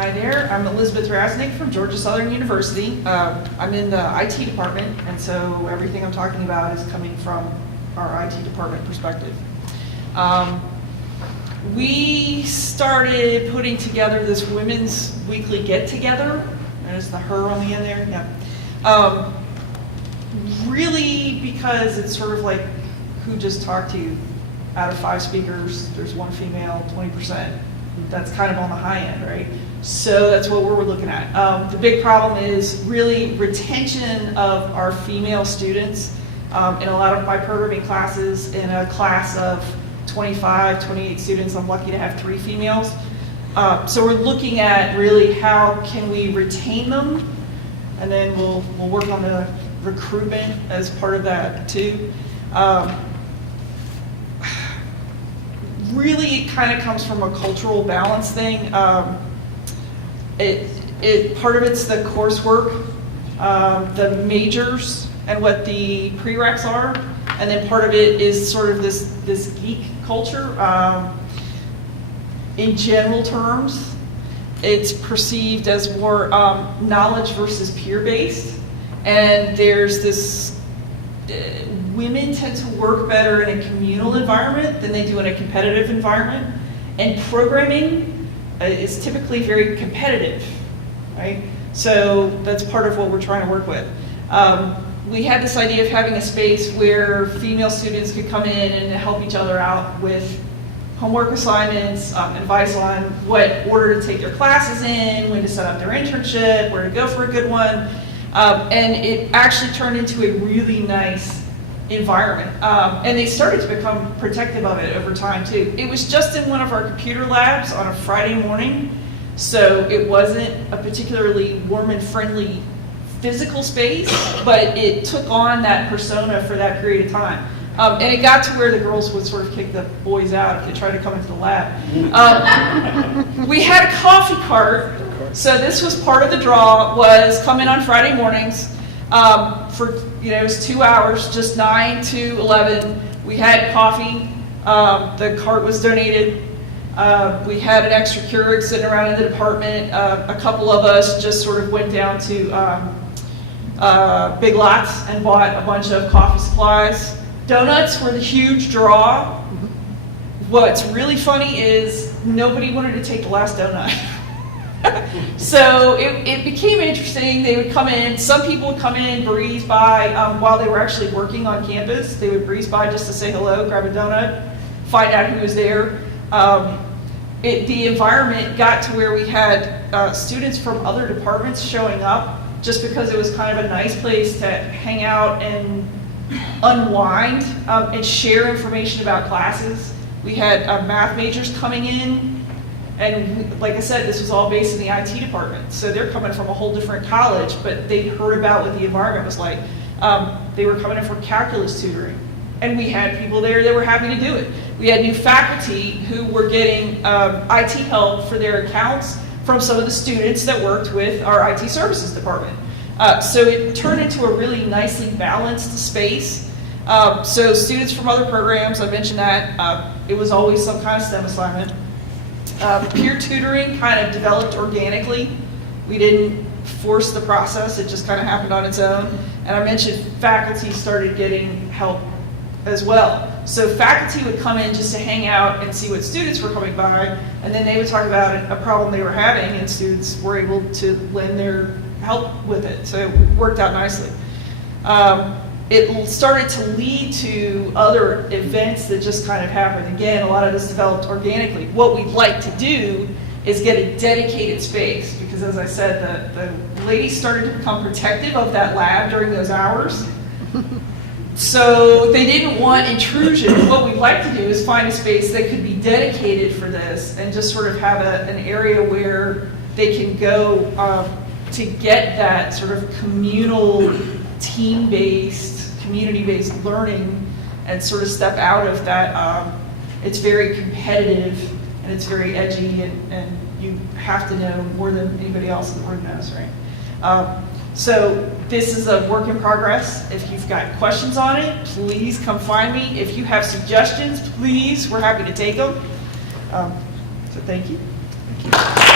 Hi there, I'm Elizabeth Rasnick from Georgia Southern University. I'm in the IT department, and so everything I'm talking about is coming from our IT department perspective. We started putting together this women's weekly get-together. There's the her on the end there, yeah. Really because it's sort of like who just talked to you. Out of 5 speakers, there's 1 female, 20%. That's kind of on the high end, right? So that's what we're looking at. The big problem is really retention of our female students. In a lot of my programming classes, in a class of 25, 28 students, I'm lucky to have 3 females. So we're looking at really how can we retain them, and then we'll work on the recruitment as part of that too. Really, it kind of comes from a cultural balance thing. Part of it's the coursework, the majors, and what the prereqs are, and then part of it is sort of this geek culture. In general terms, it's perceived as more knowledge versus peer-based, and there's this. Women tend to work better in a communal environment than they do in a competitive environment, and programming is typically very competitive, right? So that's part of what we're trying to work with. We had this idea of having a space where female students could come in and help each other out with homework assignments, advice on what order to take their classes in, when to set up their internship, where to go for a good one, and it actually turned into a really nice environment. And they started to become protective of it over time too. It was just in one of our computer labs on a Friday morning, so it wasn't a particularly warm and friendly physical space, but it took on that persona for that period of time. And it got to where the girls would sort of kick the boys out if they tried to come into the lab. We had a coffee cart, so this was part of the draw, was come in on Friday mornings. For it was 2 hours, just 9 to 11. We had coffee. The cart was donated. We had an extra Keurig sitting around in the department. A couple of us just sort of went down to Big Lots and bought a bunch of coffee supplies. Doughnuts were the huge draw. What's really funny is nobody wanted to take the last donut. So it became interesting. They would come in, some people would come in, breeze by while they were actually working on campus. They would breeze by just to say hello, grab a donut, find out who was there. The environment got to where we had students from other departments showing up just because it was kind of a nice place to hang out and unwind and share information about classes. We had math majors coming in. And like I said, this was all based in the IT department. So they're coming from a whole different college, but they heard about what the environment was like. They were coming in for calculus tutoring. And we had people there that were happy to do it. We had new faculty who were getting IT help for their accounts from some of the students that worked with our IT services department. So it turned into a really nicely balanced space. So students from other programs, I mentioned that, it was always some kind of STEM assignment. Peer tutoring kind of developed organically. We didn't force the process, it just kind of happened on its own. And I mentioned faculty started getting help as well. So faculty would come in just to hang out and see what students were coming by, and then they would talk about a problem they were having, and students were able to lend their help with it. So it worked out nicely. It started to lead to other events that just kind of happened. Again, a lot of this developed organically. What we'd like to do is get a dedicated space, because as I said, the ladies started to become protective of that lab during those hours. So they didn't want intrusion. What we'd like to do is find a space that could be dedicated for this and just sort of have an area where they can go to get that sort of communal, team-based, community-based learning and sort of step out of that. It's very competitive and it's very edgy, and you have to know more than anybody else in the room knows, right? So this is a work in progress. If you've got questions on it, please come find me. If you have suggestions, please, we're happy to take them. So thank you. Thank you.